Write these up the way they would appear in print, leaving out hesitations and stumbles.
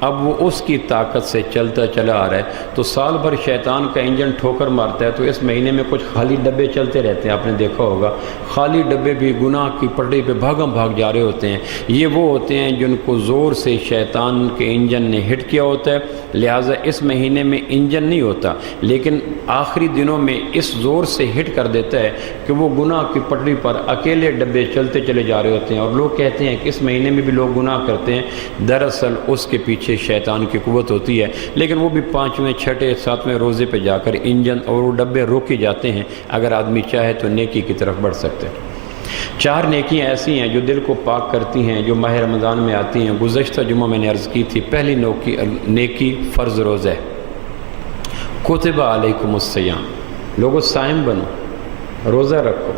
اب وہ اس کی طاقت سے چلتا چلا آ رہا ہے. تو سال بھر شیطان کا انجن ٹھوکر مارتا ہے تو اس مہینے میں کچھ خالی ڈبے چلتے رہتے ہیں. آپ نے دیکھا ہوگا خالی ڈبے بھی گناہ کی پٹڑی پہ بھاگم بھاگ جا رہے ہوتے ہیں. یہ وہ ہوتے ہیں جن کو زور سے شیطان کے انجن نے ہٹ کیا ہوتا ہے. لہٰذا اس مہینے میں انجن نہیں ہوتا لیکن آخری دنوں میں اس زور سے ہٹ کر دیتا ہے کہ وہ گناہ کی پٹڑی پر اکیلے ڈبے چلتے چلے جا رہے ہوتے ہیں. اور لوگ کہتے ہیں کہ اس مہینے میں بھی لوگ گناہ کرتے ہیں. دراصل اس کے پیچھے شیطان کی قوت ہوتی ہے لیکن وہ بھی 5ویں 6ٹھے 7ویں روزے پہ جا کر انجن اور وہ ڈبے روکے جاتے ہیں. اگر آدمی چاہے تو نیکی کی طرف بڑھ سکتے ہیں. 4 نیکیاں ایسی ہیں جو دل کو پاک کرتی ہیں جو ماہ رمضان میں آتی ہیں. گزشتہ جمعہ میں نے عرض کی تھی پہلی نیکی فرض روزہ ہے. کتب علیکم الصیام، لوگوں صائم بنو، روزہ رکھو.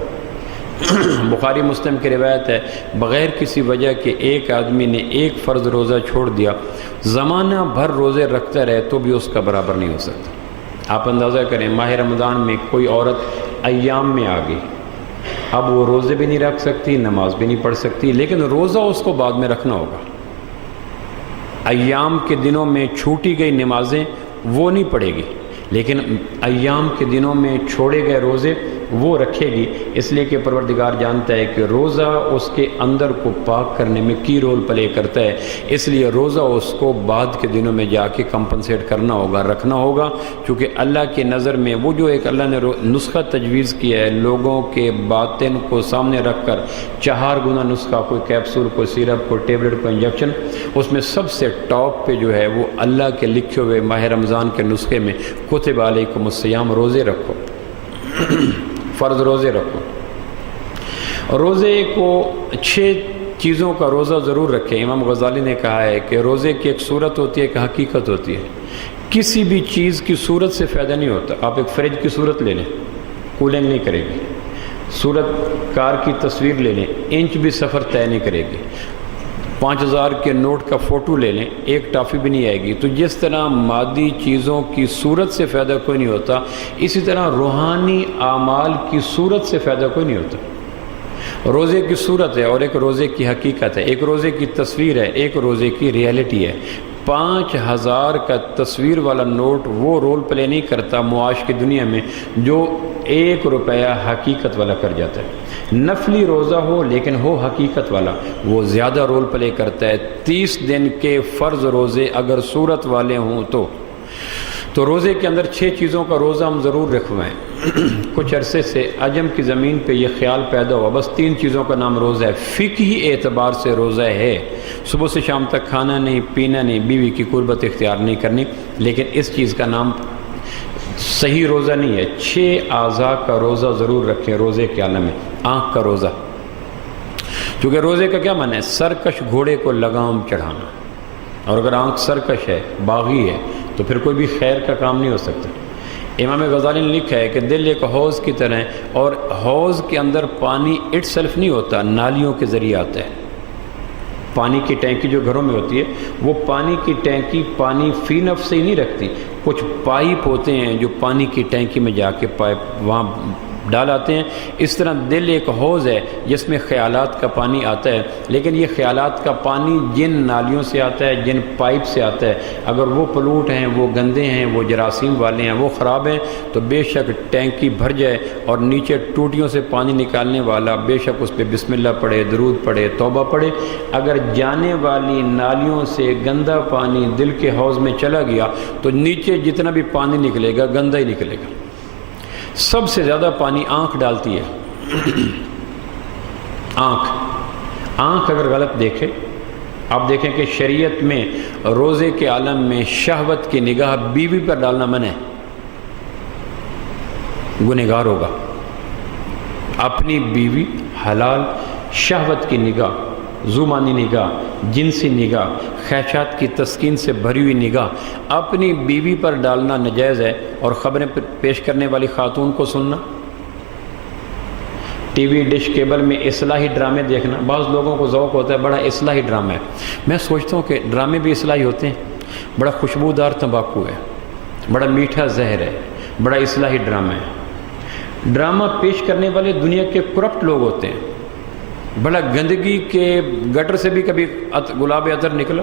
بخاری مسلم کی روایت ہے بغیر کسی وجہ کے ایک آدمی نے ایک فرض روزہ چھوڑ دیا، زمانہ بھر روزے رکھتا رہے تو بھی اس کا برابر نہیں ہو سکتا. آپ اندازہ کریں ماہ رمضان میں کوئی عورت ایام میں آ گئی، اب وہ روزے بھی نہیں رکھ سکتی، نماز بھی نہیں پڑھ سکتی، لیکن روزہ اس کو بعد میں رکھنا ہوگا. ایام کے دنوں میں چھوٹی گئی نمازیں وہ نہیں پڑھے گی لیکن ایام کے دنوں میں چھوڑے گئے روزے وہ رکھے گی. اس لیے کہ پروردگار جانتا ہے کہ روزہ اس کے اندر کو پاک کرنے میں کی رول پلے کرتا ہے. اس لیے روزہ اس کو بعد کے دنوں میں جا کے کمپنسیٹ کرنا ہوگا، رکھنا ہوگا. چونکہ اللہ کی نظر میں وہ جو ایک اللہ نے نسخہ تجویز کیا ہے لوگوں کے باطن کو سامنے رکھ کر 4 گنا نسخہ، کوئی کیپسول، کوئی سیرپ، کوئی ٹیبلٹ، کوئی انجیکشن، اس میں سب سے ٹاپ پہ جو ہے وہ اللہ کے لکھے ہوئے ماہ رمضان کے نسخے میں کتب علیکم الصیام، روزے رکھو، فرض روزے رکھو. روزے کو 6 چیزوں کا روزہ ضرور رکھیں. امام غزالی نے کہا ہے کہ روزے کی ایک صورت ہوتی ہے، ایک حقیقت ہوتی ہے. کسی بھی چیز کی صورت سے فائدہ نہیں ہوتا. آپ ایک فریج کی صورت لے لیں، کولنگ نہیں کرے گی. صورت کار کی تصویر لے لیں، انچ بھی سفر طے نہیں کرے گی. 5000 کے نوٹ کا فوٹو لے لیں، ایک ٹافی بھی نہیں آئے گی. تو جس طرح مادی چیزوں کی صورت سے فائدہ کوئی نہیں ہوتا، اسی طرح روحانی اعمال کی صورت سے فائدہ کوئی نہیں ہوتا. روزے کی صورت ہے اور ایک روزے کی حقیقت ہے، ایک روزے کی تصویر ہے، ایک روزے کی ریئلٹی ہے. 5000 کا تصویر والا نوٹ وہ رول پلے نہیں کرتا معاش کی دنیا میں جو 1 روپیہ حقیقت والا کر جاتا ہے. نفلی روزہ ہو لیکن ہو حقیقت والا، وہ زیادہ رول پلے کرتا ہے. 30 دن کے فرض روزے اگر صورت والے ہوں تو روزے کے اندر 6 چیزوں کا روزہ ہم ضرور رکھوائیں. کچھ عرصے سے عجم کی زمین پہ یہ خیال پیدا ہوا بس 3 چیزوں کا نام روزہ ہے. فقہی اعتبار سے روزہ ہے، صبح سے شام تک کھانا نہیں، پینا نہیں، بیوی کی قربت اختیار نہیں کرنی، لیکن اس چیز کا نام صحیح روزہ نہیں ہے. 6 اعضاء کا روزہ ضرور رکھیں روزے کے عالم میں. آنکھ کا روزہ، کیونکہ روزے کا کیا معنی ہے؟ سرکش گھوڑے کو لگام چڑھانا. اور اگر آنکھ سرکش ہے، باغی ہے، تو پھر کوئی بھی خیر کا کام نہیں ہو سکتا. امام غزالی نے لکھا ہے کہ دل ایک حوض کی طرح ہے اور حوض کے اندر پانی اٹ سیلف نہیں ہوتا، نالیوں کے ذریعے آتا ہے. پانی کی ٹینکی جو گھروں میں ہوتی ہے وہ پانی کی ٹینکی پانی فی نفس سے ہی نہیں رکھتی، کچھ پائپ ہوتے ہیں جو پانی کی ٹینکی میں جا کے پائپ وہاں ڈال آتے ہیں. اس طرح دل ایک حوض ہے جس میں خیالات کا پانی آتا ہے، لیکن یہ خیالات کا پانی جن نالیوں سے آتا ہے، جن پائپ سے آتا ہے، اگر وہ پلوٹ ہیں، وہ گندے ہیں، وہ جراثیم والے ہیں، وہ خراب ہیں، تو بے شک ٹینکی بھر جائے اور نیچے ٹوٹیوں سے پانی نکالنے والا بے شک اس پہ بسم اللہ پڑھے، درود پڑھے، توبہ پڑھے. اگر جانے والی نالیوں سے گندا پانی دل کے حوض میں چلا گیا تو نیچے جتنا بھی پانی نکلے گا گندا ہی نکلے گا. سب سے زیادہ پانی آنکھ ڈالتی ہے. آنکھ اگر غلط دیکھے، آپ دیکھیں کہ شریعت میں روزے کے عالم میں شہوت کی نگاہ بیوی پر ڈالنا منع ہے، گنہگار ہوگا. اپنی بیوی حلال، شہوت کی نگاہ، زمانی نگاہ، جنسی نگاہ، خواہشات کی تسکین سے بھری ہوئی نگاہ اپنی بیوی پر ڈالنا ناجائز ہے. اور خبریں پیش کرنے والی خاتون کو سننا، ٹی وی ڈش کیبل میں اصلاحی ڈرامے دیکھنا. بعض لوگوں کو ذوق ہوتا ہے بڑا اصلاحی ڈرامہ ہے. میں سوچتا ہوں کہ ڈرامے بھی اصلاحی ہوتے ہیں. بڑا خوشبودار تمباکو ہے، بڑا میٹھا زہر ہے، بڑا اصلاحی ڈرامہ ہے. ڈرامہ پیش کرنے والے دنیا کے کرپٹ لوگ ہوتے ہیں. بڑا گندگی کے گٹر سے بھی کبھی گلاب عطر نکلا،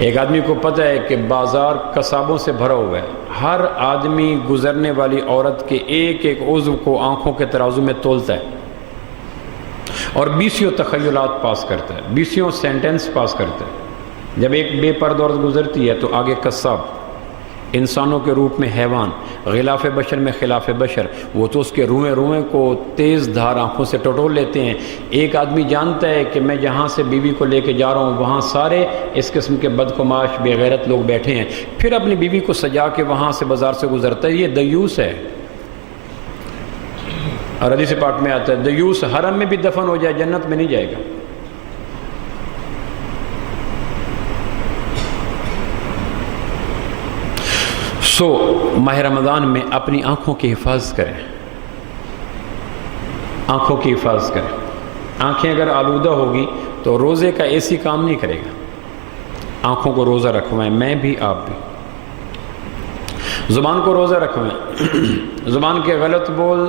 ایک آدمی کو پتہ ہے کہ بازار قصابوں سے بھرا ہوا ہے، ہر آدمی گزرنے والی عورت کے ایک ایک عضو کو آنکھوں کے ترازو میں تولتا ہے اور 20 تخیلات پاس کرتا ہے، 20 سینٹنس پاس کرتا ہے۔ جب ایک بے پردہ عورت گزرتی ہے تو آگے قصاب، انسانوں کے روپ میں حیوان، غلاف بشر میں خلاف بشر، وہ تو اس کے روئیں روئیں کو تیز دھار آنکھوں سے ٹٹول لیتے ہیں۔ ایک آدمی جانتا ہے کہ میں جہاں سے بیوی کو لے کے جا رہا ہوں وہاں سارے اس قسم کے بدقماش بے غیرت لوگ بیٹھے ہیں، پھر اپنی بیوی کو سجا کے وہاں سے بازار سے گزرتا ہے۔ یہ دیوس ہے۔ اور حدیث پاک میں آتا ہے دیوس حرم میں بھی دفن ہو جائے جنت میں نہیں جائے گا۔ ماہ رمضان میں اپنی آنکھوں کی حفاظت کریں، آنکھوں کی حفاظت کریں۔ آنکھیں اگر آلودہ ہوگی تو روزے کا ایسی کام نہیں کرے گا۔ آنکھوں کو روزہ رکھوائیں، میں بھی آپ بھی۔ زبان کو روزہ رکھوائیں، زبان کے غلط بول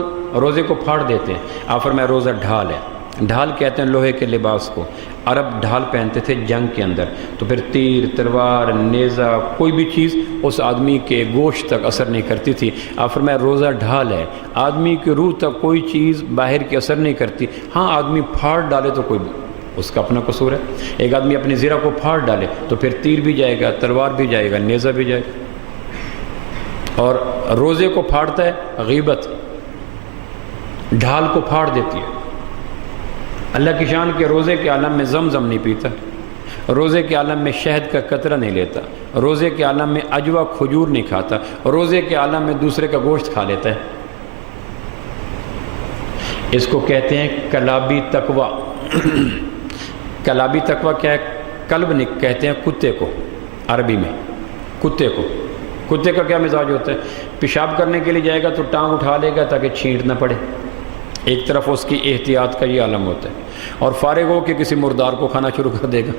روزے کو پھاڑ دیتے ہیں۔ آپ فرمائیں روزہ ڈھال ہے، ڈھال کہتے ہیں لوہے کے لباس کو، عرب ڈھال پہنتے تھے جنگ کے اندر، تو پھر تیر، تلوار، نیزہ، کوئی بھی چیز اس آدمی کے گوشت تک اثر نہیں کرتی تھی۔ آپ فرمائیں روزہ ڈھال ہے، آدمی کی روح تک کوئی چیز باہر کی اثر نہیں کرتی۔ ہاں آدمی پھاڑ ڈالے تو کوئی اس کا اپنا قصور ہے۔ ایک آدمی اپنی زرہ کو پھاڑ ڈالے تو پھر تیر بھی جائے گا، تلوار بھی جائے گا، نیزہ بھی جائے گا۔ اور روزے کو پھاڑتا ہے غیبت، ڈھال کو پھاڑ دیتی ہے۔ اللہ کی شان کے روزے کے عالم میں زمزم نہیں پیتا، روزے کے عالم میں شہد کا قطرہ نہیں لیتا، روزے کے عالم میں عجوہ کھجور نہیں کھاتا، روزے کے عالم میں دوسرے کا گوشت کھا لیتا ہے۔ اس کو کہتے ہیں کلابی تقوی۔ کلابی تقوی کیا ہے؟ کلب کہتے ہیں کتے کو، عربی میں کتے کو۔ کتے کا کیا مزاج ہوتا ہے؟ پیشاب کرنے کے لیے جائے گا تو ٹانگ اٹھا لے گا تاکہ چھینٹ نہ پڑے۔ ایک طرف اس کی احتیاط کا یہ عالم ہوتا ہے، اور فارغ ہو کہ کسی مردار کو کھانا شروع کر دے گا۔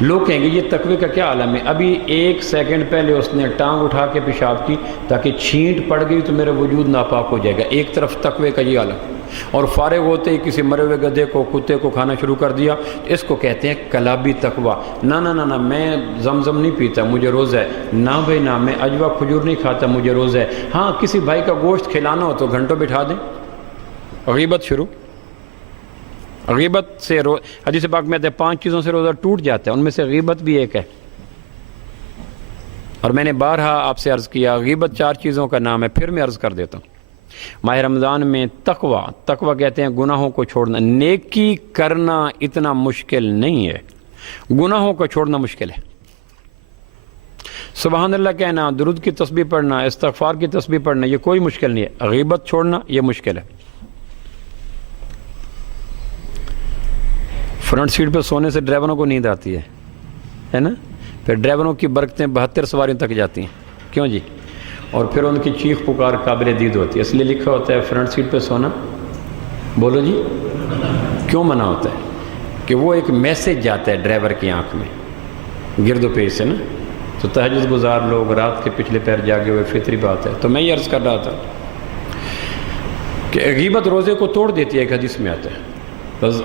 لوگ کہیں گے یہ تقوی کا کیا عالم ہے؟ ابھی 1 سیکنڈ پہلے اس نے ٹانگ اٹھا کے پیشاب کی تاکہ چھینٹ پڑ گئی تو میرا وجود ناپاک ہو جائے گا۔ ایک طرف تقوی کا یہ عالم، اور فارغ ہوتے ہی کسی مرے ہوئے گدھے کو، کتے کو کھانا شروع کر دیا، اس کو کہتے ہیں کلابی تقوی۔ نہ میں زمزم نہیں پیتا، مجھے روزہ ہے۔ نہ بھائی نہ، میں عجوہ کھجور نہیں کھاتا، مجھے روزہ ہے۔ ہاں کسی بھائی کا گوشت کھلانا ہو تو گھنٹوں بٹھا دیں۔ غیبت شروع، غیبت سے حدیث پاک میں آتا ہے 5 چیزوں سے روزہ ٹوٹ جاتا ہے، ان میں سے غیبت بھی ایک ہے۔ اور میں نے بارہا آپ سے عرض کیا غیبت 4 چیزوں کا نام ہے، پھر میں عرض کر دیتا ہوں۔ ماہ رمضان میں تقوی کہتے ہیں گناہوں کو چھوڑنا۔ نیکی کرنا اتنا مشکل نہیں ہے، گناہوں کو چھوڑنا مشکل ہے۔ سبحان اللہ کہنا، درود کی تسبیح پڑھنا، استغفار کی تسبیح پڑھنا، یہ کوئی مشکل نہیں ہے۔ غیبت چھوڑنا یہ مشکل ہے۔ فرنٹ سیٹ پہ سونے سے ڈرائیوروں کو نیند آتی ہے نا؟ پھر ڈرائیوروں کی برکتیں 72 سواریوں تک جاتی ہیں، کیوں جی؟ اور پھر ان کی چیخ پکار قابل دید ہوتی ہے، اس لیے لکھا ہوتا ہے فرنٹ سیٹ پہ سونا، بولو جی کیوں منع ہوتا ہے؟ کہ وہ ایک میسج جاتا ہے ڈرائیور کی آنکھ میں گرد و پیش سے نا، تو تہجد گزار لوگ رات کے پچھلے پیر جاگے ہوئے، فطری بات ہے۔ تو میں یہ عرض کر رہا تھا کہ غیبت روزے کو توڑ دیتی ہے، ایک حدیث میں آتا ہے بس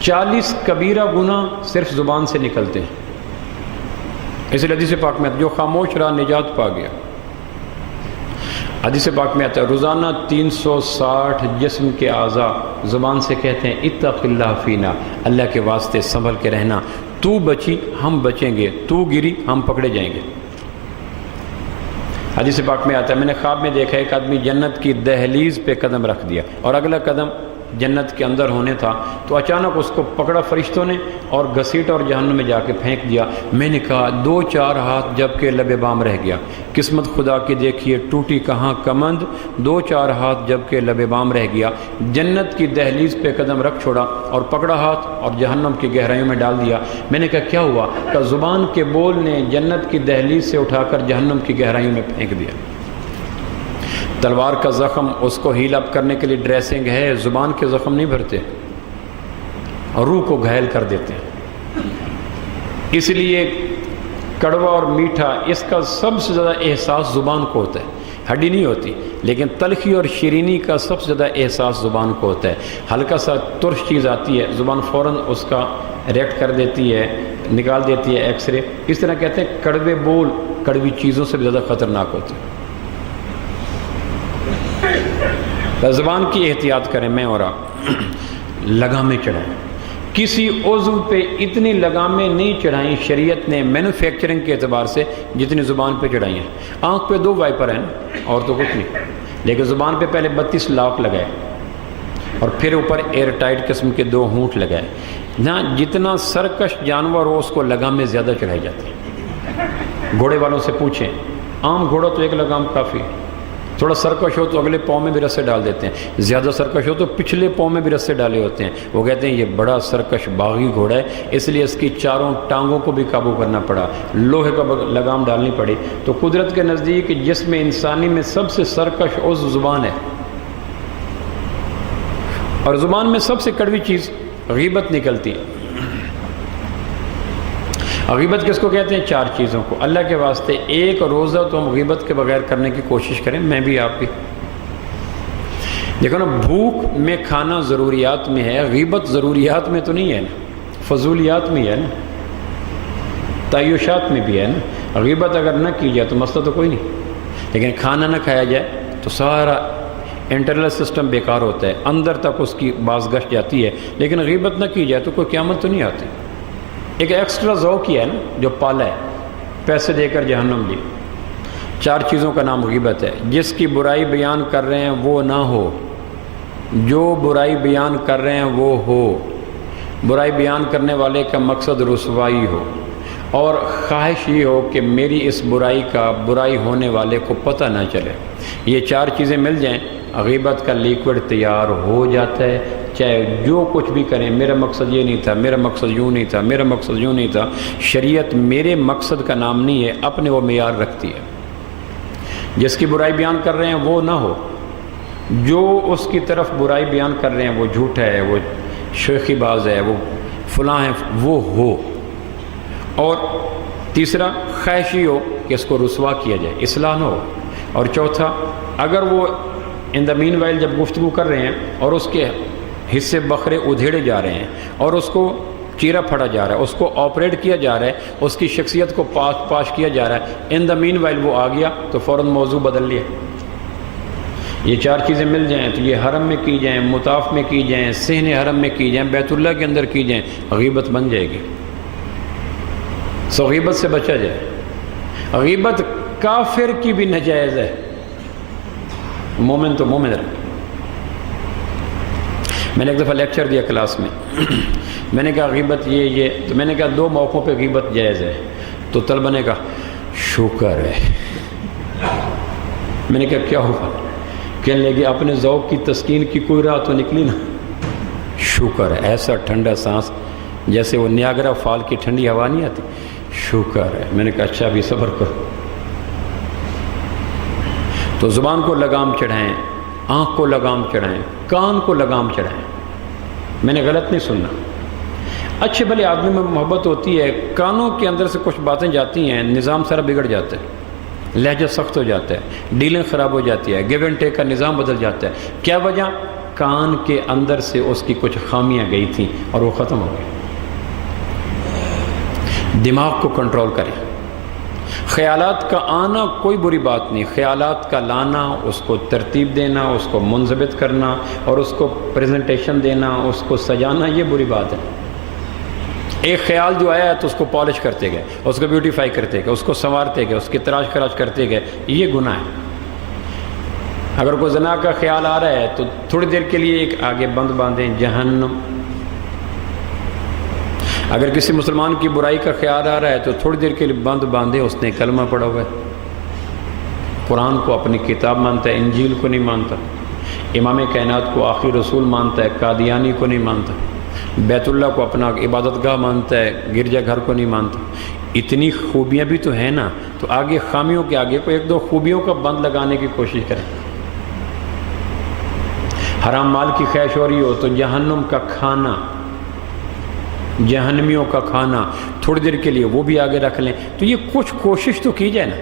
40 کبیرہ گناہ صرف زبان سے نکلتے ہیں۔ اس لیے حدیث پاک میں جو خاموش رہا نجات پا گیا۔ حدیث پاک میں آتا ہے روزانہ 360 جسم کے اعضاء زبان سے کہتے ہیں اتق اللہ فینا، اللہ کے واسطے سنبھل کے رہنا، تو بچی ہم بچیں گے، تو گری ہم پکڑے جائیں گے۔ حدیث پاک میں آتا ہے میں نے خواب میں دیکھا ایک آدمی جنت کی دہلیز پہ قدم رکھ دیا اور اگلا قدم جنت کے اندر ہونے تھا، تو اچانک اس کو پکڑا فرشتوں نے اور گھسیٹا اور جہنم میں جا کے پھینک دیا۔ میں نے کہا 2-4 ہاتھ جب کہ لب بام رہ گیا۔ قسمت خدا کی دیکھیے ٹوٹی کہاں کمند، 2-4 ہاتھ جب کہ لب بام رہ گیا۔ جنت کی دہلیز پہ قدم رکھ چھوڑا اور پکڑا ہاتھ اور جہنم کی گہرائیوں میں ڈال دیا۔ میں نے کہا کیا ہوا؟ کہ زبان کے بول نے جنت کی دہلیز سے اٹھا کر جہنم کی گہرائیوں میں پھینک دیا۔ تلوار کا زخم اس کو ہیل اپ کرنے کے لیے ڈریسنگ ہے، زبان کے زخم نہیں بھرتے اور روح کو گھائل کر دیتے ہیں۔ اس لیے کڑوا اور میٹھا اس کا سب سے زیادہ احساس زبان کو ہوتا ہے، ہڈی نہیں ہوتی، لیکن تلخی اور شیرینی کا سب سے زیادہ احساس زبان کو ہوتا ہے۔ ہلکا سا ترش چیز آتی ہے زبان فوراً اس کا ریکٹ کر دیتی ہے، نکال دیتی ہے ایکس رے. اس طرح کہتے ہیں کڑوے بول کڑوی چیزوں سے بھی زیادہ خطرناک ہوتے ہیں. زبان کی احتیاط کریں میں اور آپ. لگامیں چڑھائیں، کسی عضو پہ اتنی لگامیں نہیں چڑھائیں شریعت نے مینوفیکچرنگ کے اعتبار سے جتنی زبان پہ چڑھائی ہیں. آنکھ پہ 2 وائپر ہیں اور تو کچھ نہیں، لیکن زبان پہ پہلے 32 لاک لگائے اور پھر اوپر ایئر ٹائٹ قسم کے 2 ہونٹ لگائے. جہاں جتنا سرکش جانور ہو اس کو لگامیں زیادہ چڑھائی جاتی ہیں. گھوڑے والوں سے پوچھیں، عام گھوڑا تو 1 لگام کافی ہے، تھوڑا سرکش ہو تو اگلے پاؤں میں بھی رسے ڈال دیتے ہیں، زیادہ سرکش ہو تو پچھلے پاؤں میں بھی رسے ڈالے ہوتے ہیں. وہ کہتے ہیں یہ بڑا سرکش باغی گھوڑا ہے، اس لیے اس کی چاروں ٹانگوں کو بھی قابو کرنا پڑا، لوہے کا لگام ڈالنی پڑی. تو قدرت کے نزدیک جسم انسانی میں سب سے سرکش عضو زبان ہے، اور زبان میں سب سے کڑوی چیز غیبت نکلتی ہے. غیبت کس کو کہتے ہیں؟ 4 چیزوں کو. اللہ کے واسطے ایک روزہ تو ہم غیبت کے بغیر کرنے کی کوشش کریں، میں بھی آپ بھی. دیکھو نا، بھوک میں کھانا ضروریات میں ہے، غیبت ضروریات میں تو نہیں ہے نا، فضولیات میں ہے نا، تعیشات میں بھی ہے نا. غیبت اگر نہ کی جائے تو مسئلہ تو کوئی نہیں، لیکن کھانا نہ کھایا جائے تو سارا انٹرنل سسٹم بیکار ہوتا ہے، اندر تک اس کی بازگشت جاتی ہے. لیکن غیبت نہ کی جائے تو کوئی قیامت تو نہیں آتی. ایک ایکسٹرا ذوق کیا ہے نا جو پالا ہے، پیسے دے کر جہنم دی. 4 چیزوں کا نام غیبت ہے. جس کی برائی بیان کر رہے ہیں وہ نہ ہو، جو برائی بیان کر رہے ہیں وہ ہو، برائی بیان کرنے والے کا مقصد رسوائی ہو، اور خواہش یہ ہو کہ میری اس برائی کا برائی ہونے والے کو پتہ نہ چلے. یہ 4 چیزیں مل جائیں، غیبت کا لیکوڈ تیار ہو جاتا ہے. چاہے جو کچھ بھی کریں، میرا مقصد یہ نہیں تھا، میرا مقصد یوں نہیں تھا، میرا مقصد یوں نہیں تھا. شریعت میرے مقصد کا نام نہیں ہے، اپنے وہ معیار رکھتی ہے. جس کی برائی بیان کر رہے ہیں وہ نہ ہو، جو اس کی طرف برائی بیان کر رہے ہیں وہ جھوٹا ہے، وہ شیخی باز ہے، وہ فلاں ہے، وہ ہو. اور تیسرا، خواہشی ہو کہ اس کو رسوا کیا جائے، اصلاح نہ ہو. اور چوتھا، اگر وہ ان دا مین وائل جب گفتگو کر رہے ہیں اور اس کے حصے بکھرے ادھیڑے جا رہے ہیں اور اس کو چیرا پھڑا جا رہا ہے، اس کو آپریٹ کیا جا رہا ہے، اس کی شخصیت کو پاش کیا جا رہا ہے، ان دا مین وائل وہ آ گیا تو فوراً موضوع بدل لیا. یہ 4 چیزیں مل جائیں تو یہ حرم میں کی جائیں، مطاف میں کی جائیں، صحن حرم میں کی جائیں، بیت اللہ کے اندر کی جائیں، غیبت بن جائے گی. سو غیبت سے بچا جائے. غیبت کافر کی بھی ناجائز ہے، مومن تو مومن رہے. میں نے ایک دفعہ لیکچر دیا کلاس میں، میں نے کہا غیبت یہ تو میں نے کہا 2 موقعوں پہ غیبت جائز ہے. تو طلبہ نے کہا شکر ہے. میں نے کہا کیا ہوا؟ کہنے لگے اپنے ذوق کی تسکین کی کوئی راہ تو نکلی نا. شکر ہے، ایسا ٹھنڈا سانس جیسے وہ نیاگرا فال کی ٹھنڈی ہوا نہیں آتی. شکر ہے. میں نے کہا اچھا ابھی صبر کرو. تو زبان کو لگام چڑھائیں، آنکھ کو لگام چڑھائیں، کان کو لگام چڑھائیں. میں نے غلط نہیں سننا. اچھے بھلے آدمی میں محبت ہوتی ہے، کانوں کے اندر سے کچھ باتیں جاتی ہیں، نظام سارا بگڑ جاتا ہے، لہجہ سخت ہو جاتا ہے، ڈیلنگ خراب ہو جاتی ہے، گیو اینڈ ٹیک کا نظام بدل جاتا ہے. کیا وجہ؟ کان کے اندر سے اس کی کچھ خامیاں گئی تھیں اور وہ ختم ہو گئی. دماغ کو کنٹرول کریں. خیالات کا آنا کوئی بری بات نہیں، خیالات کا لانا، اس کو ترتیب دینا، اس کو منضبط کرنا اور اس کو پریزنٹیشن دینا، اس کو سجانا، یہ بری بات ہے. ایک خیال جو آیا ہے تو اس کو پالش کرتے گئے، اس کو بیوٹیفائی کرتے گئے، اس کو سنوارتے گئے، اس کی تراش خراش کرتے گئے، یہ گناہ ہے. اگر کوئی زنا کا خیال آ رہا ہے تو تھوڑی دیر کے لیے ایک آگے بند باندھیں، جہنم. اگر کسی مسلمان کی برائی کا خیال آ رہا ہے تو تھوڑی دیر کے لیے بند باندھے، اس نے کلمہ پڑھا ہوا ہے، قرآن کو اپنی کتاب مانتا ہے، انجیل کو نہیں مانتا، امام کائنات کو آخری رسول مانتا ہے، قادیانی کو نہیں مانتا، بیت اللہ کو اپنا عبادت گاہ مانتا ہے، گرجا گھر کو نہیں مانتا. اتنی خوبیاں بھی تو ہیں نا، تو آگے خامیوں کے آگے کو 1-2 خوبیوں کا بند لگانے کی کوشش کریں. حرام مال کی خواہش ہو رہی ہو تو جہنم کا کھانا، جہنمیوں کا کھانا تھوڑی دیر کے لیے وہ بھی آگے رکھ لیں. تو یہ کچھ کوشش تو کی جائے نا.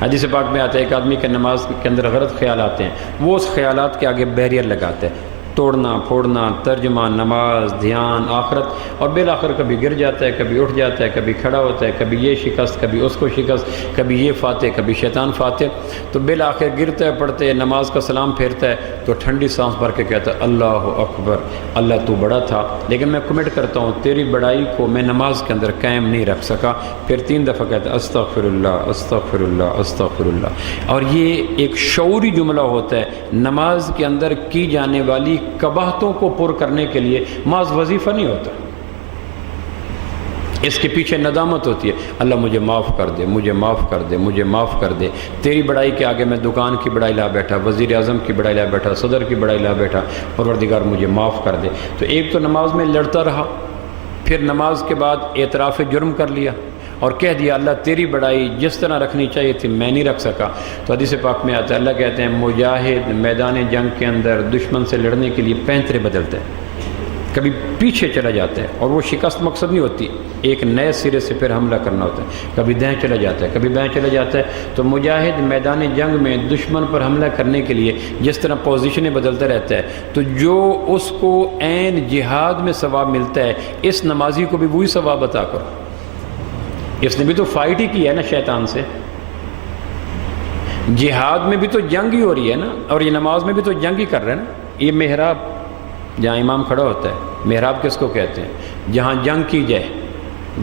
حدیث پاک میں آتا ہے ایک آدمی کے نماز کے اندر غلط خیال آتے ہیں، وہ اس خیالات کے آگے بیریئر لگاتے ہیں. توڑنا پھوڑنا، ترجمہ، نماز، دھیان، آخرت، اور بالآخر کبھی گر جاتا ہے، کبھی اٹھ جاتا ہے، کبھی کھڑا ہوتا ہے، کبھی یہ شکست، کبھی اس کو شکست، کبھی یہ فاتح، کبھی شیطان فاتح، تو بالآخر گرتا ہے، پڑھتے ہے، نماز کا سلام پھیرتا ہے تو ٹھنڈی سانس بھر کے کہتا ہے اللہ اکبر، اللہ تو بڑا تھا، لیکن میں کمٹ کرتا ہوں تیری بڑائی کو میں نماز کے اندر قائم نہیں رکھ سکا۔ پھر 3 دفعہ کہتا ہے استغفر اللہ استغفر اللہ استغفر اللہ، اور یہ ایک شعوری جملہ ہوتا ہے نماز کے اندر کی جانے والی قباحتوں کو پر کرنے کے لیے۔ محض وظیفہ نہیں ہوتا، اس کے پیچھے ندامت ہوتی ہے، اللہ مجھے معاف کر دے، مجھے معاف کر دے، مجھے معاف کر دے، تیری بڑائی کے آگے میں دکان کی بڑائی لا بیٹھا، وزیر اعظم کی بڑائی لا بیٹھا، صدر کی بڑائی لا بیٹھا، پروردگار مجھے معاف کر دے۔ تو ایک تو نماز میں لڑتا رہا، پھر نماز کے بعد اعتراف جرم کر لیا اور کہہ دیا اللہ تیری بڑائی جس طرح رکھنی چاہیے تھی میں نہیں رکھ سکا۔ تو حدیث پاک میں آتا ہے اللہ کہتے ہیں مجاہد میدان جنگ کے اندر دشمن سے لڑنے کے لیے پینترے بدلتے ہیں، کبھی پیچھے چلا جاتا ہے، اور وہ شکست مقصد نہیں ہوتی، ایک نئے سرے سے پھر حملہ کرنا ہوتا ہے، کبھی دائیں چلا جاتا ہے، کبھی بائیں چلا جاتا ہے۔ تو مجاہد میدان جنگ میں دشمن پر حملہ کرنے کے لیے جس طرح پوزیشنیں بدلتا رہتا ہے، تو جو اس کو عین جہاد میں ثواب ملتا ہے اس نمازی کو بھی وہی ثواب عطا کرو۔ اس نے بھی تو فائٹ ہی کی ہے نا شیطان سے، جہاد میں بھی تو جنگ ہی ہو رہی ہے نا، اور یہ نماز میں بھی تو جنگ ہی کر رہے ہیں نا۔ یہ محراب جہاں امام کھڑا ہوتا ہے، محراب کس کو کہتے ہیں؟ جہاں جنگ کی جائے،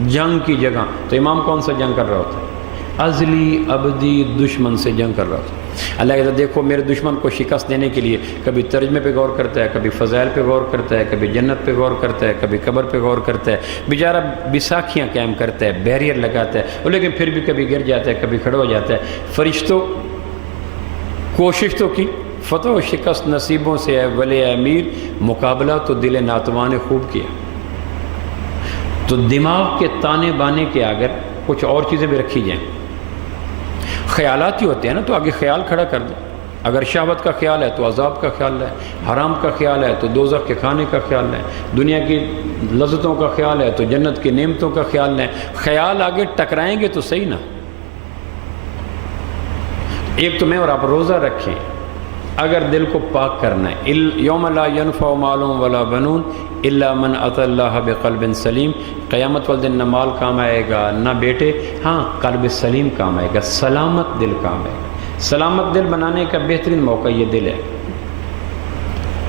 جنگ کی جگہ۔ تو امام کون سا جنگ کر رہا ہوتا ہے؟ ازلی ابدی دشمن سے جنگ کر رہا ہوتا ہے۔ اللہ کہتا ہے دیکھو میرے دشمن کو شکست دینے کے لیے کبھی ترجمے پہ غور کرتا ہے، کبھی فضائل پہ غور کرتا ہے، کبھی جنت پہ غور کرتا ہے، کبھی قبر پہ غور کرتا ہے، بیچارہ بیساکھیاں قائم کرتا ہے، بیریئر لگاتا ہے، لیکن پھر بھی کبھی گر جاتا ہے، کبھی کھڑا ہو جاتا ہے۔ فرشتوں کوشش تو کی، فتح و شکست نصیبوں سے ہے، ولی امیر مقابلہ تو دل ناتواں نے خوب کیا۔ تو دماغ کے تانے بانے کے اگر کچھ اور چیزیں بھی رکھی جائیں، خیالات ہی ہوتے ہیں نا، تو آگے خیال کھڑا کر دیں۔ اگر شہوت کا خیال ہے تو عذاب کا خیال ہے، حرام کا خیال ہے تو دوزخ کے کھانے کا خیال ہے، دنیا کی لذتوں کا خیال ہے تو جنت کی نعمتوں کا خیال ہے۔ خیال آگے ٹکرائیں گے تو صحیح نا۔ ایک تو میں اور آپ روزہ رکھیں اگر دل کو پاک کرنا ہے، یوم لا ینفع مال ولا بنون الا من اتى اللہ بقلب سلیم، قیامت والدن نہ مال کام آئے گا نہ بیٹے، ہاں قلب سلیم کام آئے گا، سلامت دل کام آئے گا۔ سلامت دل بنانے کا بہترین موقع یہ دل ہے۔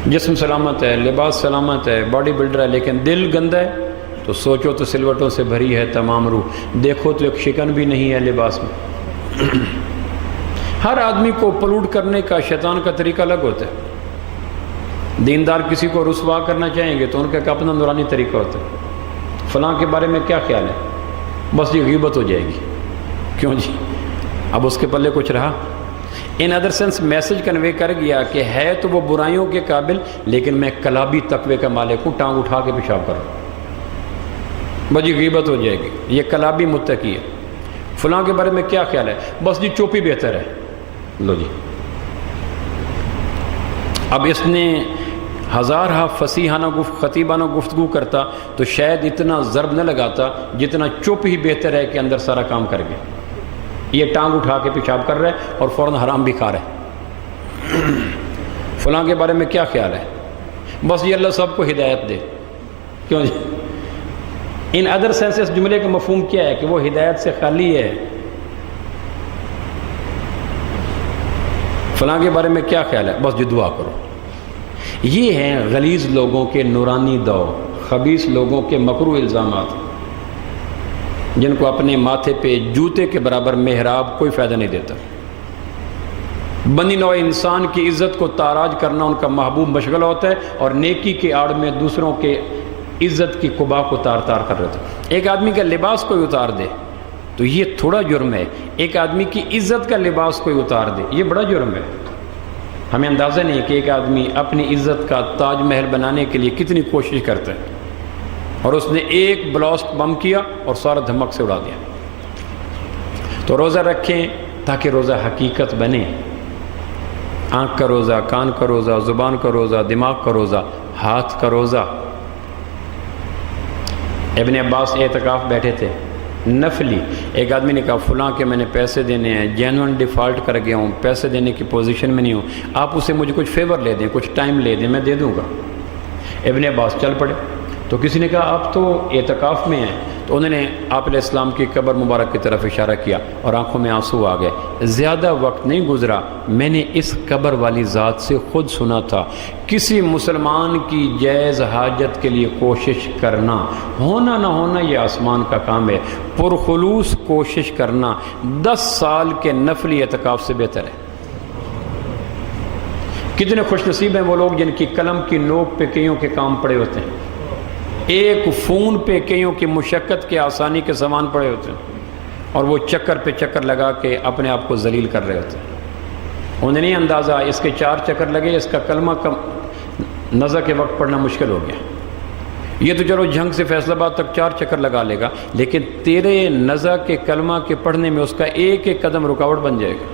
جسم سلامت ہے، لباس سلامت ہے، باڈی بلڈر ہے، لیکن دل گندا ہے تو سوچو تو سلوٹوں سے بھری ہے تمام روح، دیکھو تو ایک شکن بھی نہیں ہے لباس میں۔ ہر آدمی کو پلوٹ کرنے کا شیطان کا طریقہ الگ ہوتا ہے۔ دیندار کسی کو رسوا کرنا چاہیں گے تو ان کا ایک اپنا نورانی طریقہ ہوتا ہے، فلاں کے بارے میں کیا خیال ہے، بس یہ غیبت ہو جائے گی، کیوں جی اب اس کے پلے کچھ رہا۔ In other sense message convey کر گیا کہ ہے تو وہ برائیوں کے قابل، لیکن میں کلابی تقوی کا مالک ہوں، ٹانگ اٹھا کے پیشاب کر رہا ہوں، بس یہ غیبت ہو جائے گی، یہ کلابی متقی ہے۔ فلاں کے بارے میں کیا خیال ہے، بس جی چوپی بہتر ہے، لو جی۔ اب اس نے ہزارہ فصیحانہ خطیبانہ گفتگو کرتا تو شاید اتنا ضرب نہ لگاتا جتنا چپ ہی بہتر ہے کہ اندر سارا کام کر گئے۔ یہ ٹانگ اٹھا کے پیشاب کر رہا ہے اور فوراً حرام بھی کھا رہا ہے۔ فلاں کے بارے میں کیا خیال ہے، بس یہ اللہ سب کو ہدایت دے، کیوں جی۔ ان ادر سینس اس جملے کا مفہوم کیا ہے کہ وہ ہدایت سے خالی ہے۔ فلاں کے بارے میں کیا خیال ہے، بس جو دعا کرو۔ یہ ہیں غلیظ لوگوں کے نورانی دو، خبیث لوگوں کے مکروہ الزامات، جن کو اپنے ماتھے پہ جوتے کے برابر محراب کوئی فائدہ نہیں دیتا۔ بنی نوع انسان کی عزت کو تاراج کرنا ان کا محبوب مشغلہ ہوتا ہے، اور نیکی کے آڑ میں دوسروں کے عزت کی قبا کو تار تار کر رہے تھے۔ ایک آدمی کا لباس کوئی اتار دے تو یہ تھوڑا جرم ہے، ایک آدمی کی عزت کا لباس کوئی اتار دے یہ بڑا جرم ہے۔ ہمیں اندازہ نہیں کہ ایک آدمی اپنی عزت کا تاج محل بنانے کے لیے کتنی کوشش کرتا ہے، اور اس نے ایک بلاسٹ بم کیا اور سارا دھمک سے اڑا دیا۔ تو روزہ رکھیں تاکہ روزہ حقیقت بنے، آنکھ کا روزہ، کان کا روزہ، زبان کا روزہ، دماغ کا روزہ، ہاتھ کا روزہ۔ ابن عباس اعتکاف بیٹھے تھے، نفلی. ایک آدمی نے کہا فلاں کے میں نے پیسے دینے ہیں، جینون ڈیفالٹ کر گیا ہوں، پیسے دینے کی پوزیشن میں نہیں ہوں، آپ اسے مجھے کچھ فیور لے دیں، کچھ ٹائم لے دیں، میں دے دوں گا. ابن عباس چل پڑے. تو کسی نے کہا آپ تو اعتکاف میں ہیں. تو انہوں نے آپ علیہ السلام کی قبر مبارک کی طرف اشارہ کیا اور آنکھوں میں آنسو آ گئے. زیادہ وقت نہیں گزرا، میں نے اس قبر والی ذات سے خود سنا تھا، کسی مسلمان کی جائز حاجت کے لیے کوشش کرنا، ہونا نہ ہونا یہ آسمان کا کام ہے، پرخلوص کوشش کرنا 10 سال کے نفلی اعتکاف سے بہتر ہے. کتنے خوش نصیب ہیں وہ لوگ جن کی قلم کی نوک پہ کئیوں کے کام پڑے ہوتے ہیں، ایک فون پہ کئیوں کی مشقت کے آسانی کے سامان پڑے ہوتے ہیں، اور وہ چکر پہ چکر لگا کے اپنے آپ کو ذلیل کر رہے ہوتے ہیں. انہیں نہیں اندازہ اس کے 4 چکر لگے، اس کا کلمہ نزع کے وقت پڑھنا مشکل ہو گیا. یہ تو چلو جھنگ سے فیصل آباد تک 4 چکر لگا لے گا، لیکن تیرے نزع کے کلمہ کے پڑھنے میں اس کا ایک ایک قدم رکاوٹ بن جائے گا.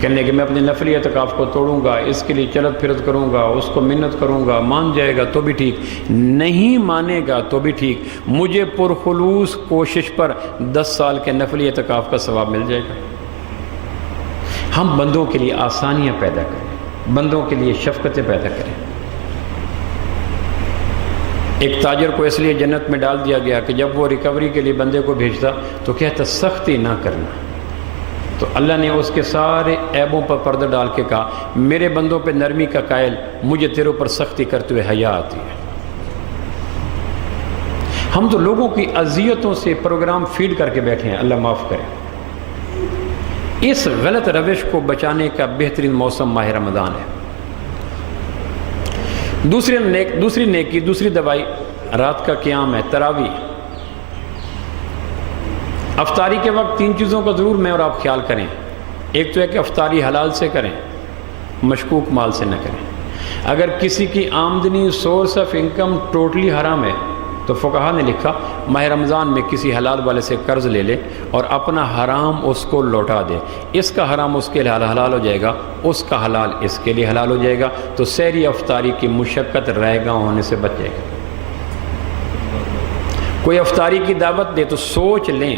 کہنے کہ میں اپنے نفلی اعتکاف کو توڑوں گا، اس کے لیے چلت پھرت کروں گا، اس کو منت کروں گا، مان جائے گا تو بھی ٹھیک، نہیں مانے گا تو بھی ٹھیک، مجھے پرخلوص کوشش پر 10 سال کے نفلی اعتکاف کا ثواب مل جائے گا. ہم بندوں کے لیے آسانیاں پیدا کریں، بندوں کے لیے شفقتیں پیدا کریں. ایک تاجر کو اس لیے جنت میں ڈال دیا گیا کہ جب وہ ریکوری کے لیے بندے کو بھیجتا تو کہتا سختی نہ کرنا. تو اللہ نے اس کے سارے عیبوں پر پردہ ڈال کے کہا میرے بندوں پہ نرمی کا قائل، مجھے تیرے اوپر سختی کرتے ہوئے حیا آتی ہے. ہم تو لوگوں کی اذیتوں سے پروگرام فیڈ کر کے بیٹھے ہیں، اللہ معاف کرے. اس غلط روش کو بچانے کا بہترین موسم ماہ رمضان ہے. دوسری نیکی، دوسری دوائی رات کا قیام ہے، تراویح. افطاری کے وقت 3 چیزوں کا ضرور میں اور آپ خیال کریں. ایک تو ہے کہ افطاری حلال سے کریں، مشکوک مال سے نہ کریں. اگر کسی کی آمدنی سورس آف انکم ٹوٹلی حرام ہے تو فقہا نے لکھا ماہ رمضان میں کسی حلال والے سے قرض لے لے اور اپنا حرام اس کو لوٹا دے. اس کا حرام اس کے لیے حلال ہو جائے گا، اس کا حلال اس کے لیے حلال ہو جائے گا، تو سحری افطاری کی مشقت رہ گاں ہونے سے بچ جائے گا. کوئی افطاری کی دعوت دے تو سوچ لیں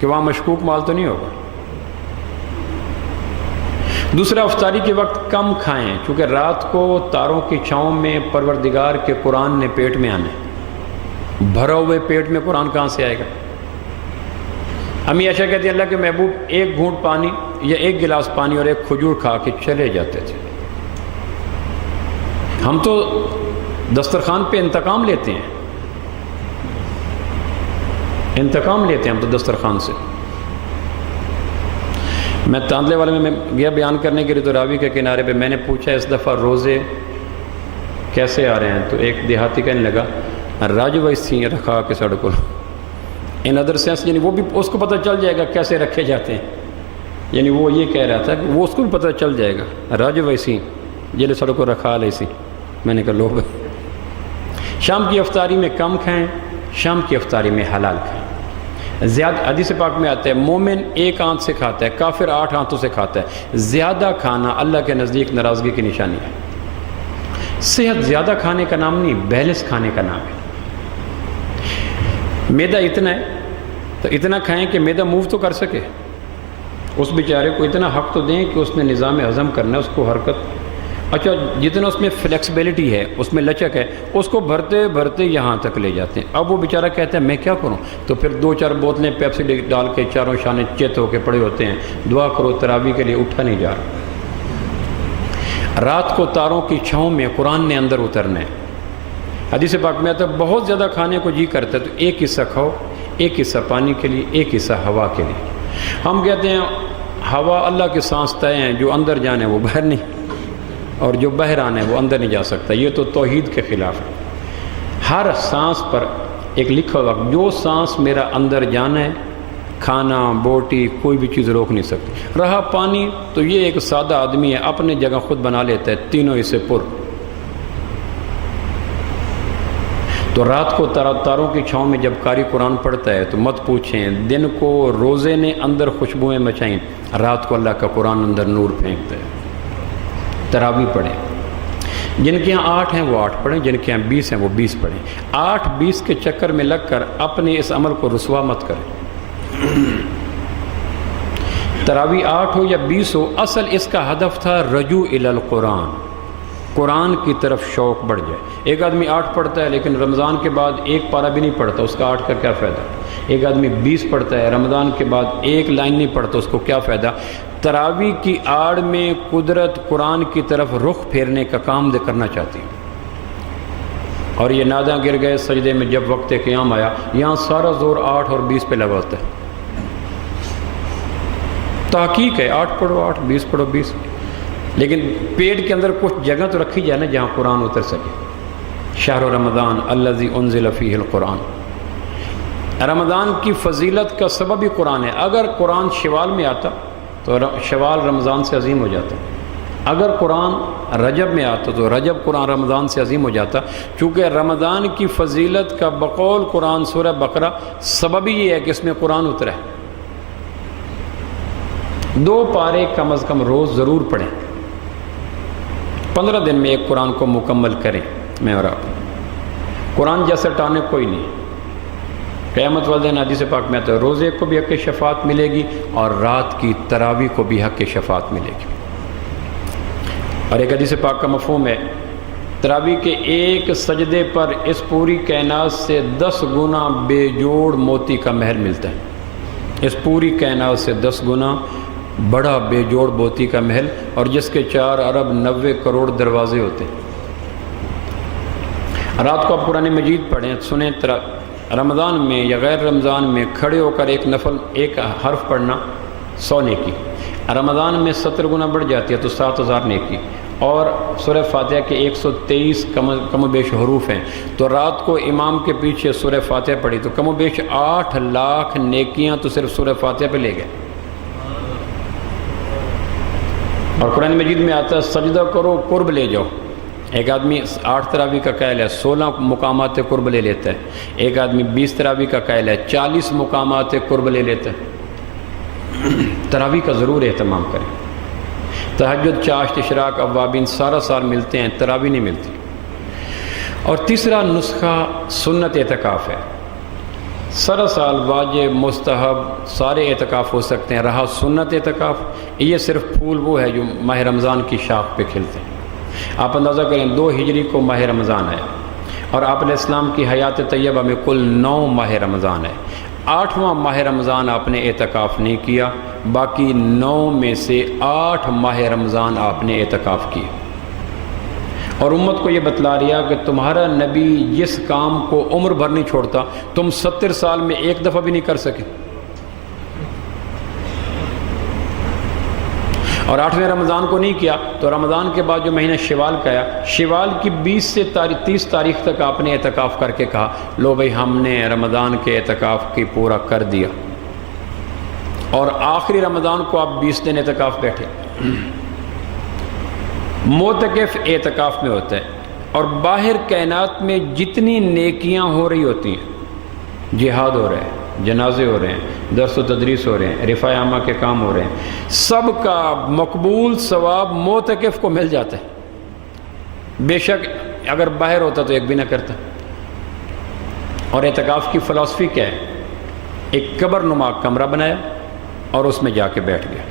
کہ وہاں مشکوک مال تو نہیں ہوگا. دوسرا، افطاری کے وقت کم کھائیں، چونکہ رات کو تاروں کی چھاؤں میں پروردگار کے قرآن نے پیٹ میں آنا ہے. بھرا ہوئے پیٹ میں قرآن کہاں سے آئے گا؟ امی عائشہ کہتی ہیں اللہ کے محبوب 1 گھونٹ پانی یا 1 گلاس پانی اور 1 کھجور کھا کے چلے جاتے تھے. ہم تو دسترخوان پہ انتقام لیتے ہیں، انتقام لیتے ہیں ہم تو دسترخوان سے. میں تاندلے والے میں گیا بیان کرنے کے لیے تو راوی کے کنارے پہ میں نے پوچھا اس دفعہ روزے کیسے آ رہے ہیں؟ تو ایک دیہاتی کہنے لگا راجو ویسی رکھا کے سڑک کو. ان ادر سینس یعنی وہ بھی اس کو پتہ چل جائے گا کیسے رکھے جاتے ہیں. یعنی وہ یہ کہہ رہا تھا کہ وہ اس کو بھی پتہ چل جائے گا راجو ویسی جلے سڑک کو رکھا لے سی. میں نے کہا لو بھائی شام کی افطاری میں کم کھائیں، شام کی افطاری میں حلال کھائیں. زیادہ حدیث پاک میں آتا ہے مومن 1 آنت سے کھاتا ہے، کافر 8 آنتوں سے کھاتا ہے. زیادہ کھانا اللہ کے نزدیک ناراضگی کی نشانی ہے. صحت زیادہ کھانے کا نام نہیں، بیلنس کھانے کا نام ہے. میدا اتنا ہے تو اتنا کھائیں کہ میدا موو تو کر سکے. اس بیچارے کو اتنا حق تو دیں کہ اس نے نظام ہضم کرنا ہے، اس کو حرکت. اچھا جتنا اس میں فلیکسیبلٹی ہے، اس میں لچک ہے، اس کو بھرتے بھرتے یہاں تک لے جاتے ہیں. اب وہ بیچارہ کہتا ہے میں کیا کروں؟ تو پھر 2-4 بوتلیں پیپسی ڈال کے چاروں شانے چت ہو کے پڑے ہوتے ہیں. دعا کرو تراویح کے لیے اٹھا نہیں جا رہا. رات کو تاروں کی چھاؤں میں قرآن نے اندر اترنا ہے. حدیث پاک میں آتا ہے بہت زیادہ کھانے کو جی کرتا ہے تو 1 حصہ کھاؤ، 1 حصہ پانی کے لیے، 1 حصہ ہوا کے لیے. ہم کہتے ہیں ہوا اللہ کے سانس طے ہیں، جو اندر جانے وہ باہر نہیں، اور جو باہر آنا ہے وہ اندر نہیں جا سکتا. یہ تو توحید کے خلاف ہے. ہر سانس پر ایک لکھا ہوا جو سانس میرا اندر جانا ہے کھانا بوٹی کوئی بھی چیز روک نہیں سکتی. رہا پانی تو یہ ایک سادہ آدمی ہے اپنے جگہ خود بنا لیتا ہے، تینوں اسے پر. تو رات کو تاروں کی چھاؤں میں جب قاری قرآن پڑھتا ہے تو مت پوچھیں. دن کو روزے نے اندر خوشبوئیں مچائیں، رات کو اللہ کا قرآن اندر نور پھینکتا ہے. تراویح پڑھیں. جن کے یہاں 8 ہیں وہ 8 پڑھیں، جن کے یہاں 20 ہیں وہ 20 پڑھیں۔ 8-20 کے چکر میں لگ کر اپنے اس عمل کو رسوا مت کریں۔ تراویح 8 ہو یا 20 ہو، اصل اس کا ہدف تھا رجوع الی القرآن، قرآن کی طرف شوق بڑھ جائے۔ ایک آدمی 8 پڑھتا ہے لیکن رمضان کے بعد ایک پارہ بھی نہیں پڑھتا، اس کا 8 کا کیا فائدہ؟ ایک آدمی 20 پڑھتا ہے، رمضان کے بعد ایک لائن نہیں پڑھتا، اس کو کیا فائدہ؟ تراویح کی آڑ میں قدرت قرآن کی طرف رخ پھیرنے کا کام کرنا چاہتی ہے، اور یہ ناداں گر گئے سجدے میں جب وقت قیام آیا، یہاں سارا زور 8 اور 20 پہ لگا ہوتا ہے۔ تحقیق ہے 8 پڑھو 8، 20 پڑھو 20، لیکن پیٹ کے اندر کچھ جگہ تو رکھی جائے نا جہاں قرآن اتر سکے۔ شہر رمضان الذی انزل فیہ القرآن، رمضان کی فضیلت کا سبب ہی قرآن ہے۔ اگر قرآن شوال میں آتا تو شوال رمضان سے عظیم ہو جاتا، اگر قرآن رجب میں آتا تو رجب قرآن رمضان سے عظیم ہو جاتا، چونکہ رمضان کی فضیلت کا بقول قرآن سورہ بقرہ سبب ہی یہ ہے کہ اس میں قرآن اترا ہے۔ 2 پارے کم از کم روز ضرور پڑھیں، 15 دن میں ایک قرآن کو مکمل کریں۔ میں اور آپ قرآن جیسا ٹانے کوئی نہیں۔ قیامت والے دن حدیث پاک میں آتا ہے روزے کو بھی حق شفاعت ملے گی اور رات کی تراویح کو بھی حق شفاعت ملے گی۔ اور ایک حدیث پاک کا مفہوم ہے تراویح کے ایک سجدے پر اس پوری کائنات سے 10 گنا بے جوڑ موتی کا محل ملتا ہے، اس پوری کائنات سے 10 گنا بڑا بے جوڑ موتی کا محل، اور جس کے 4 ارب 90 کروڑ دروازے ہوتے ہیں۔ رات کو آپ قرآن مجید پڑھیں، سنیں، رمضان میں یا غیر رمضان میں کھڑے ہو کر ایک حرف پڑھنا 100 نیکی، رمضان میں 70 گنا بڑھ جاتی ہے تو 7000 نیکی، اور سورہ فاتحہ کے 123 کم و بیش حروف ہیں، تو رات کو امام کے پیچھے سورہ فاتحہ پڑھی تو کم و بیش 8 لاکھ نیکیاں تو صرف سورہ فاتحہ پہ لے گئے۔ اور قرآن مجید میں آتا ہے سجدہ کرو قرب لے جاؤ۔ ایک آدمی 8 تراویح کا قائل ہے 16 مقامات قرب لے لیتا ہے، ایک آدمی 20 تراویح کا قائل ہے 40 مقامات قرب لے لیتا ہے۔ تراویح کا ضرور اہتمام کریں۔ تہجد، چاشت، اشراق، اوابین سارا سال ملتے ہیں، تراویح نہیں ملتی۔ اور تیسرا نسخہ سنت اعتکاف ہے، سارا سال واجب مستحب سارے اعتکاف ہو سکتے ہیں، رہا سنت اعتکاف، یہ صرف پھول وہ ہے جو ماہ رمضان کی شاخ پہ کھلتے ہیں۔ آپ اندازہ کریں 2 ہجری کو ماہ رمضان ہے، اور آپ علیہ السلام کی حیات طیبہ میں کل 9 ماہ رمضان ہے۔ 8واں ماہ رمضان آپ نے اعتکاف نہیں کیا، باقی 9 میں سے 8 ماہ رمضان آپ نے اعتکاف کیے، اور امت کو یہ بتلا رہا کہ تمہارا نبی جس کام کو عمر بھر نہیں چھوڑتا تم 70 سال میں ایک دفعہ بھی نہیں کر سکے۔ اور 8ویں رمضان کو نہیں کیا تو رمضان کے بعد جو مہینہ شوال کا آیا، شوال کی 20 سے 30 تاریخ تک آپ نے اعتکاف کر کے کہا لو بھائی ہم نے رمضان کے اعتکاف کی پورا کر دیا، اور آخری رمضان کو آپ 20 دن اعتکاف بیٹھے۔ معتکف اعتکاف میں ہوتا ہے، اور باہر کائنات میں جتنی نیکیاں ہو رہی ہوتی ہیں، جہاد ہو رہے ہیں، جنازے ہو رہے ہیں، درس و تدریس ہو رہے ہیں، رفاع عامہ کے کام ہو رہے ہیں، سب کا مقبول ثواب معتکف کو مل جاتا ہے، بے شک اگر باہر ہوتا تو ایک بھی نہ کرتا۔ اور اعتکاف کی فلسفی کیا ہے؟ ایک قبر نما کمرہ بنایا اور اس میں جا کے بیٹھ گیا،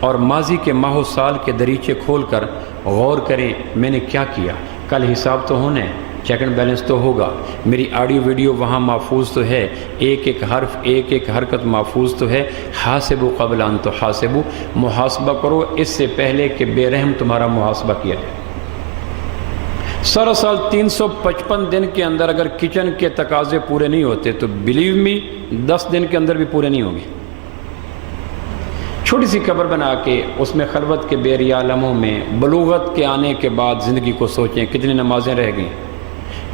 اور ماضی کے ماہ و سال کے دریچے کھول کر غور کریں میں نے کیا کیا، کل حساب تو ہونا ہے، چیک اینڈ بیلنس تو ہوگا، میری آڈیو ویڈیو وہاں محفوظ تو ہے، ایک ایک حرف ایک ایک حرکت محفوظ تو ہے، حاسبوا قبل ان تحاسبوا، محاسبہ کرو اس سے پہلے کہ بے رحم تمہارا محاسبہ کیا جائے۔ سارا سال 355 دن کے اندر اگر کچن کے تقاضے پورے نہیں ہوتے تو بلیو می 10 دن کے اندر بھی پورے نہیں ہوں گے۔ چھوٹی سی قبر بنا کے اس میں خلوت کے بے ریا لمحوں میں بلوغت کے آنے کے بعد زندگی کو سوچیں، کتنی نمازیں رہ گئیں،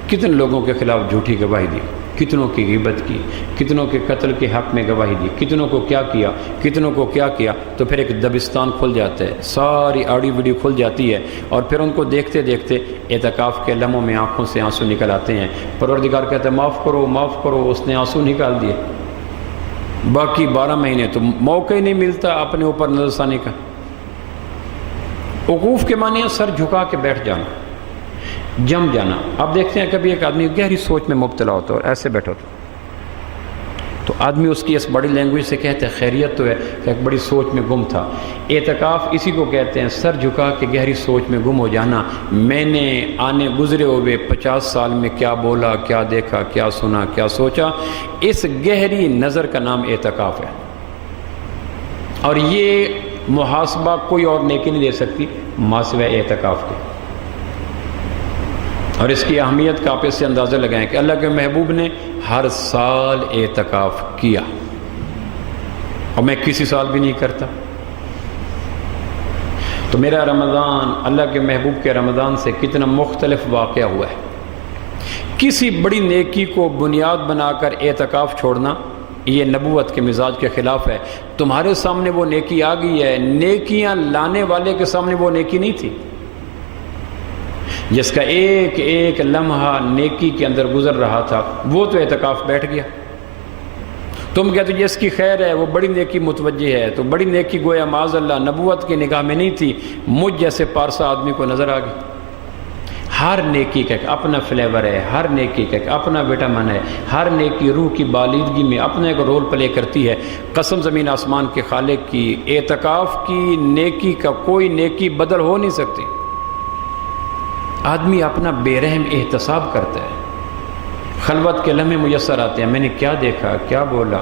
کتنے لوگوں کے خلاف جھوٹی گواہی دی، کتنوں کی غیبت کی، کتنوں کے قتل کے حق میں گواہی دی، کتنوں کو کیا کیا، کتنوں کو کیا کیا، تو پھر ایک دبستان کھل جاتا ہے، ساری آڈیو ویڈیو کھل جاتی ہے، اور پھر ان کو دیکھتے دیکھتے اعتکاف کے لمحوں میں آنکھوں سے آنسو نکل آتے ہیں۔ پروردگار کہتا ہے معاف کرو معاف کرو، اس نے آنسو نکال دیے، باقی 12 مہینے تو موقع ہی نہیں ملتا اپنے اوپر نظر ثانی کا۔ وقوف کے معنی سر جھکا کے بیٹھ جانا، جم جانا. اب دیکھتے ہیں کبھی ایک آدمی گہری سوچ میں مبتلا ہوتا ہے اور ایسے بیٹھا ہوتا تو آدمی اس کی اس بڑی لینگویج سے کہتے ہیں خیریت تو ہے کہ ایک بڑی سوچ میں گم تھا. اعتکاف اسی کو کہتے ہیں سر جھکا کے گہری سوچ میں گم ہو جانا. میں نے آنے گزرے ہوئے 50 سال میں کیا بولا، کیا دیکھا، کیا سنا، کیا سوچا، اس گہری نظر کا نام اعتکاف ہے. اور یہ محاسبہ کوئی اور نیکی نہیں دے سکتی ما سوائے اعتکاف کے. اور اس کی اہمیت کا آپ اس سے اندازہ لگائیں کہ اللہ کے محبوب نے ہر سال اعتکاف کیا اور میں کسی سال بھی نہیں کرتا. تو میرا رمضان اللہ کے محبوب کے رمضان سے کتنا مختلف واقعہ ہوا ہے. کسی بڑی نیکی کو بنیاد بنا کر اعتکاف چھوڑنا یہ نبوت کے مزاج کے خلاف ہے. تمہارے سامنے وہ نیکی آ گئی ہے، نیکیاں لانے والے کے سامنے وہ نیکی نہیں تھی. جس کا ایک ایک لمحہ نیکی کے اندر گزر رہا تھا وہ تو اعتکاف بیٹھ گیا. تم کہتے جس کی خیر ہے وہ بڑی نیکی متوجہ ہے، تو بڑی نیکی گویا معاذ اللہ نبوت کی نگاہ میں نہیں تھی، مجھ جیسے پارسا آدمی کو نظر آ گئی. ہر نیکی کا ایک اپنا فلیور ہے، ہر نیکی کا ایک اپنا وٹامن ہے، ہر نیکی روح کی بالیدگی میں اپنا ایک رول پلے کرتی ہے. قسم زمین آسمان کے خالق کی، اعتکاف کی نیکی کا کوئی نیکی بدل ہو نہیں سکتی. آدمی اپنا بے رحم احتساب کرتا ہے. خلوت کے لمحے میسر آتے ہیں، میں نے کیا دیکھا، کیا بولا.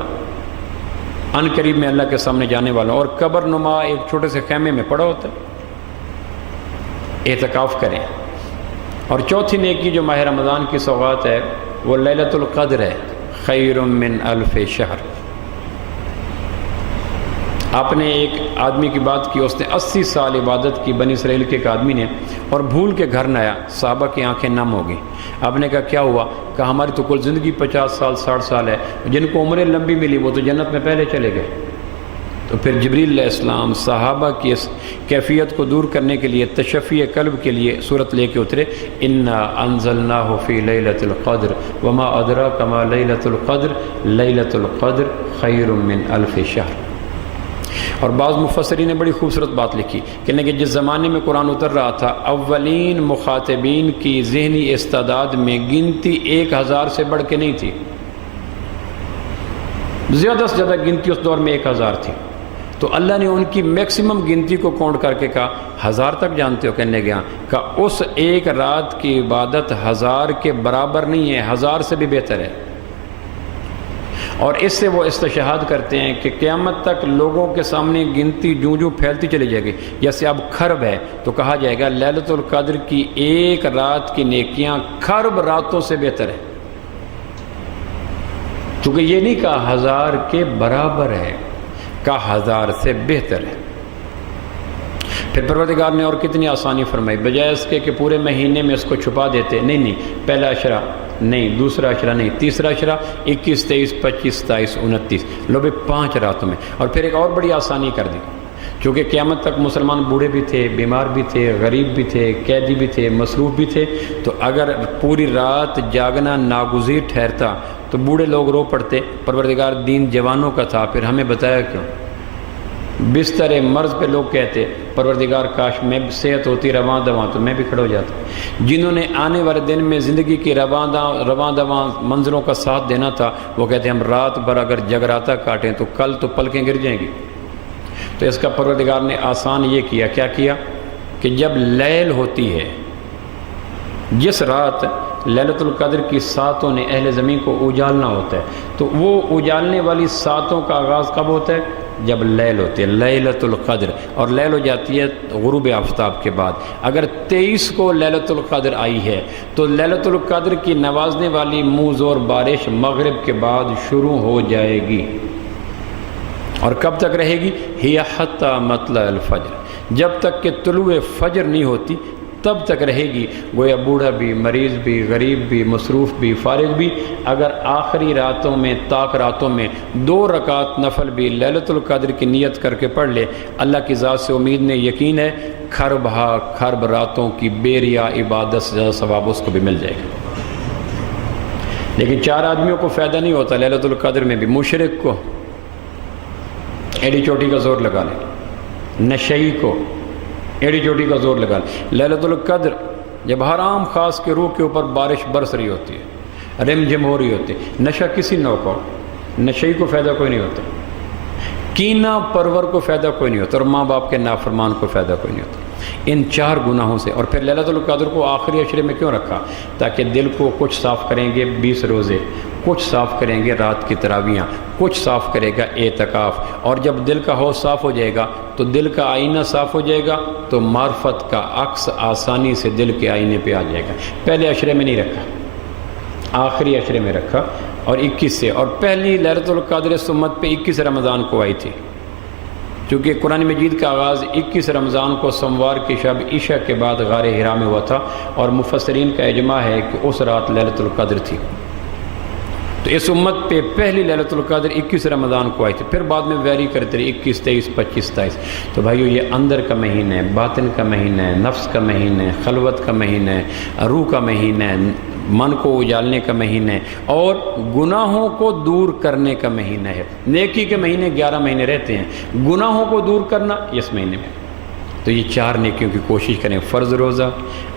ان قریب میں اللہ کے سامنے جانے والا اور قبر نما ایک چھوٹے سے خیمے میں پڑا ہوتا ہے. اعتکاف کریں. اور چوتھی نیکی جو ماہ رمضان کی سوغات ہے وہ لیلۃ القدر ہے، خیر من الف شہر. آپ نے ایک آدمی کی بات کی، اس نے 80 سال عبادت کی بنی اسرائیل کے ایک آدمی نے، اور بھول کے گھر نہ آیا. صحابہ کی آنکھیں نم ہو گئیں. آپ نے کہا کیا ہوا؟ کہا ہماری تو کل زندگی 50 سال 60 سال ہے، جن کو عمریں لمبی ملی وہ تو جنت میں پہلے چلے گئے. تو پھر جبریل علیہ السلام صحابہ کی اس کیفیت کو دور کرنے کے لیے تشفی قلب کے لیے صورت لے کے اترے، انا انزلناہ فی لیلۃ القدر وما ادراک ما لیلۃ القدر لیلۃ القدر خیر من الف شہر. اور بعض مفسرین نے بڑی خوبصورت بات لکھی کہ جس زمانے میں قرآن اتر رہا تھا اولین مخاطبین کی ذہنی استعداد میں گنتی 1000 سے بڑھ کے نہیں تھی. زیادہ سے زیادہ گنتی اس دور میں 1000 تھی. تو اللہ نے ان کی میکسیمم گنتی کو کاؤنٹ کر کے کہا 1000 تک جانتے ہو؟ کہنے گیا کہ اس ایک رات کی عبادت 1000 کے برابر نہیں ہے، 1000 سے بھی بہتر ہے. اور اس سے وہ استشہاد کرتے ہیں کہ قیامت تک لوگوں کے سامنے گنتی جوں جوں پھیلتی چلی جائے گی. جیسے اب کھرب ہے تو کہا جائے گا لیلۃ القدر کی ایک رات کی نیکیاں کھرب راتوں سے بہتر ہے. چونکہ یہ نہیں کہا 1000 کے برابر ہے، کہا 1000 سے بہتر ہے. پھر پروردگار نے اور کتنی آسانی فرمائی، بجائے اس کے کہ پورے مہینے میں اس کو چھپا دیتے، نہیں پہلا عشرہ نہیں، دوسرا عشرہ نہیں، تیسرا عشرہ 21 23 25 27 29 لو بھی 5 راتوں میں. اور پھر ایک اور بڑی آسانی کر دی، چونکہ قیامت تک مسلمان بوڑھے بھی تھے، بیمار بھی تھے، غریب بھی تھے، قیدی بھی تھے، مصروف بھی تھے. تو اگر پوری رات جاگنا ناگزیر ٹھہرتا تو بوڑھے لوگ رو پڑتے. پروردگار دین جوانوں کا تھا، پھر ہمیں بتایا کیوں؟ بستر مرض پہ لوگ کہتے پروردگار کاش میں صحت ہوتی رواں دواں تو میں بھی کھڑا ہو جاتا. جنہوں نے آنے والے دن میں زندگی کی رواں دواں منظروں کا ساتھ دینا تھا وہ کہتے ہم رات بھر اگر جگراتا کاٹیں تو کل تو پلکیں گر جائیں گی. تو اس کا پروردگار نے آسان یہ کیا، کیا کیا کہ جب لیل ہوتی ہے، جس رات لیلۃ القدر کی ساتوں نے اہل زمین کو اجالنا ہوتا ہے، تو وہ اجالنے والی ساتوں کا آغاز کب ہوتا ہے؟ جب لیل ہوتی ہے، لیلۃ القدر. اور لیل ہو جاتی ہے غروب آفتاب کے بعد. اگر 23 کو لیلۃ القدر آئی ہے تو لیلۃ القدر کی نوازنے والی منہ زور بارش مغرب کے بعد شروع ہو جائے گی. اور کب تک رہے گی؟ ہی حتی مطلع الفجر، جب تک کہ طلوع فجر نہیں ہوتی تب تک رہے گی. گویا بوڑھا بھی، مریض بھی، غریب بھی، مصروف بھی، فارغ بھی اگر آخری راتوں میں طاق راتوں میں 2 رکعت نفل بھی لیلۃ القدر کی نیت کر کے پڑھ لے، اللہ کی ذات سے امید نے یقین ہے کھرب راتوں کی بیریا عبادت سے زیادہ ثواب اس کو بھی مل جائے گا. لیکن 4 آدمیوں کو فائدہ نہیں ہوتا لیلۃ القدر میں بھی. مشرک کو ایڑی چوٹی کا زور لگا لے، نشئی کو ایڑی چوٹی کا زور لگا لے. لیلۃ القدر جب حرام خاص کے روح کے اوپر بارش برس رہی ہوتی ہے، رم جم ہو رہی ہوتی ہے، نشہ کسی نوع کا ہو، نشئی کو فائدہ کوئی نہیں ہوتا، کینہ پرور کو فائدہ کوئی نہیں ہوتا، اور ماں باپ کے نافرمان کو فائدہ کوئی نہیں ہوتا۔ ان 4 گناہوں سے، اور پھر لیلۃ القدر کو آخری عشرے میں کیوں رکھا؟ تاکہ دل کو کچھ صاف کریں گے 20 روزے، کچھ صاف کریں گے رات کی تراویحیں، کچھ صاف کرے گا اعتکاف، اور جب دل کا حوض صاف ہو جائے گا تو دل کا آئینہ صاف ہو جائے گا تو معرفت کا عکس آسانی سے دل کے آئینے پہ آ جائے گا۔ پہلے عشرے میں نہیں رکھا، آخری عشرے میں رکھا، اور 21 سے، اور پہلی لیلۃ القدر اس امت پہ 21 رمضان کو آئی تھی، چونکہ قرآن مجید کا آغاز 21 رمضان کو سوموار کی شب عشاء کے بعد غار حرا میں ہوا تھا، اور مفسرین کا اجماع ہے کہ اس رات لیلۃ القدر تھی۔ تو اس امت پہ پہلی لیلۃ القدر 21 رمضان کو آئی تھی، پھر بعد میں ویری کرتے رہے 21 23 25 27۔ تو بھائیو یہ اندر کا مہینہ ہے، باطن کا مہینہ ہے، نفس کا مہینہ ہے، خلوت کا مہینہ ہے، روح کا مہینہ ہے، من کو اجالنے کا مہینہ ہے، اور گناہوں کو دور کرنے کا مہینہ ہے۔ نیکی کے مہینے 11 مہینے رہتے ہیں، گناہوں کو دور کرنا اس مہینے میں۔ تو یہ 4 نیکیوں کی کوشش کریں، فرض روزہ،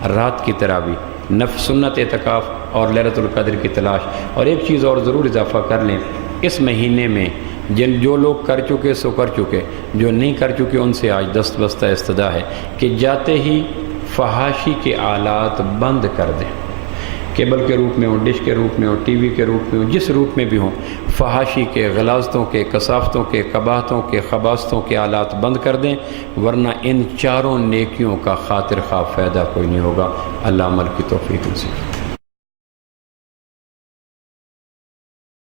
رات کی تراویح، نفل سنت اعتکاف، اور لیلۃ القدر کی تلاش۔ اور ایک چیز اور ضرور اضافہ کر لیں، اس مہینے میں جو لوگ کر چکے سو کر چکے، جو نہیں کر چکے ان سے آج دست بستہ استدعا ہے کہ جاتے ہی فحاشی کے آلات بند کر دیں، کیبل کے روپ میں ہوں، ڈش کے روپ میں ہوں، ٹی وی کے روپ میں ہوں، جس روپ میں بھی ہوں، فحاشی کے، غلاظتوں کے، کثافتوں کے، قباحتوں کے، خباثتوں کے آلات بند کر دیں، ورنہ ان 4 نیکیوں کا خاطر خواہ فائدہ کوئی نہیں ہوگا۔ اللہ عمل کی توفیق نصیب۔